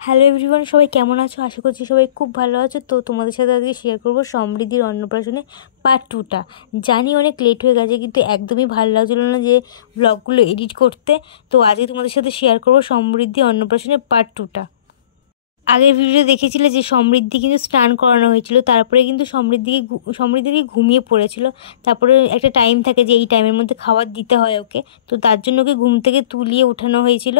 Hello everyone, সবাই কেমন আছো? আশা করছি সবাই খুব ভালো আছো। তো তোমাদের সাথে আজকে শেয়ার করবো সমৃদ্ধির অন্নপ্রাশনে পার্ট 2টা। জানি অনেক লেট হয়ে গেছে, কিন্তু একদমই ভালো লাগছিলো না যে ব্লগগুলো এডিট করতে। তো আজকে তোমাদের সাথে শেয়ার করবো সমৃদ্ধি অন্নপ্রাশনের পার্ট 2টা। আগের ভিডিও দেখেছিলে যে সমৃদ্ধি কিন্তু স্নান করানো হয়েছিল, তারপরে কিন্তু সমৃদ্ধিকে ঘুমিয়ে পড়েছিল। তারপরে একটা টাইম থাকে যে এই টাইমের মধ্যে খাবার দিতে হয় ওকে, তো তার জন্য ওকে ঘুম থেকে তুলিয়ে উঠানো হয়েছিল।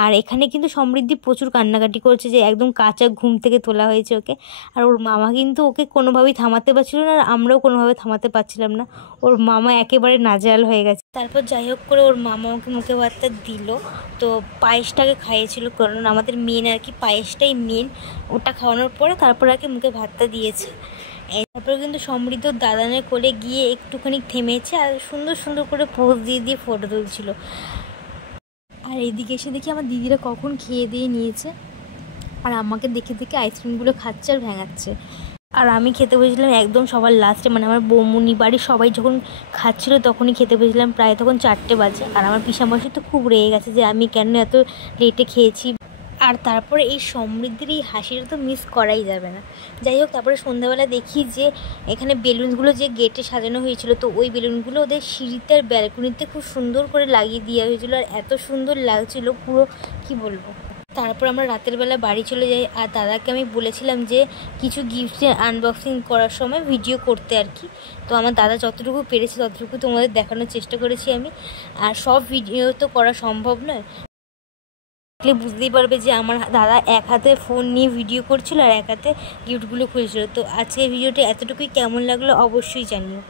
আর এখানে কিন্তু সমৃদ্ধি প্রচুর কান্নাকাটি করছে যে একদম কাঁচা ঘুম থেকে তোলা হয়েছে ওকে। আর ওর মামা কিন্তু ওকে কোনোভাবেই থামাতে পারছিল না, আর আমরাও কোনোভাবে থামাতে পারছিলাম না। ওর মামা একেবারে নাজেহাল হয়ে গেছে। তারপর যাই হোক করে ওর মামা ওকে মুখে ভাতটা দিল। তো পায়েসটাকে খাইয়েছিল, কারণ আমাদের মেন আর কি পায়েসটাই মেন। ওটা খাওয়ানোর পরে তারপর আর কি মুখে ভাতটা দিয়েছে। তারপরে কিন্তু সমৃদ্ধ দাদানের কোলে গিয়ে একটুখানি থেমেছে আর সুন্দর সুন্দর করে পোজ দিয়ে দিয়ে ফটো তুলছিল। আর এদিকে এসে দেখি আমার দিদিরা কখন খেয়ে দিয়ে নিয়েছে, আর আমাকে দেখে দেখে আইসক্রিমগুলো খাচ্ছে আর ভেঙাচ্ছে। আর আমি খেতে বসেছিলাম একদম সবার লাস্টে, মানে আমার বৌমনি বাড়ির সবাই যখন খাচ্ছিলো তখনই খেতে বসেছিলাম, প্রায় তখন 4টে বাজে। আর আমার পিসামশাই তো খুব রেগে গেছে যে আমি কেন এত লেটে খেয়েছি। আর তারপরে এই সমৃদ্ধির এই হাসিটা তো মিস করাই যাবে না। যাই হোক, তারপরে সন্ধ্যাবেলা দেখি যে এখানে বেলুনগুলো যে গেটে সাজানো হয়েছিল, তো ওই বেলুনগুলো ওদের সিঁড়িতে আর ব্যালকনিতে খুব সুন্দর করে লাগিয়ে দেওয়া হয়েছিল। আর এত সুন্দর লাগছিল পুরো, কি বলবো। তারপর আমরা রাতের বেলা বাড়ি চলে যাই। আর দাদাকে আমি বলেছিলাম যে কিছু গিফটের আনবক্সিং করার সময় ভিডিও করতে আর কি। তো আমার দাদা যতটুকু পেরেছে ততটুকু তোমাদের দেখানোর চেষ্টা করেছি আমি। আর সব ভিডিও তো করা সম্ভব নয়, বুঝতেই পারবে যে আমার দাদা এক হাতে ফোন নিয়ে ভিডিও করছিল আর এক হাতে গিফটগুলো খুলছিল। তো আজকের ভিডিওটা এতটুকুই, কেমন লাগলো অবশ্যই জানিও।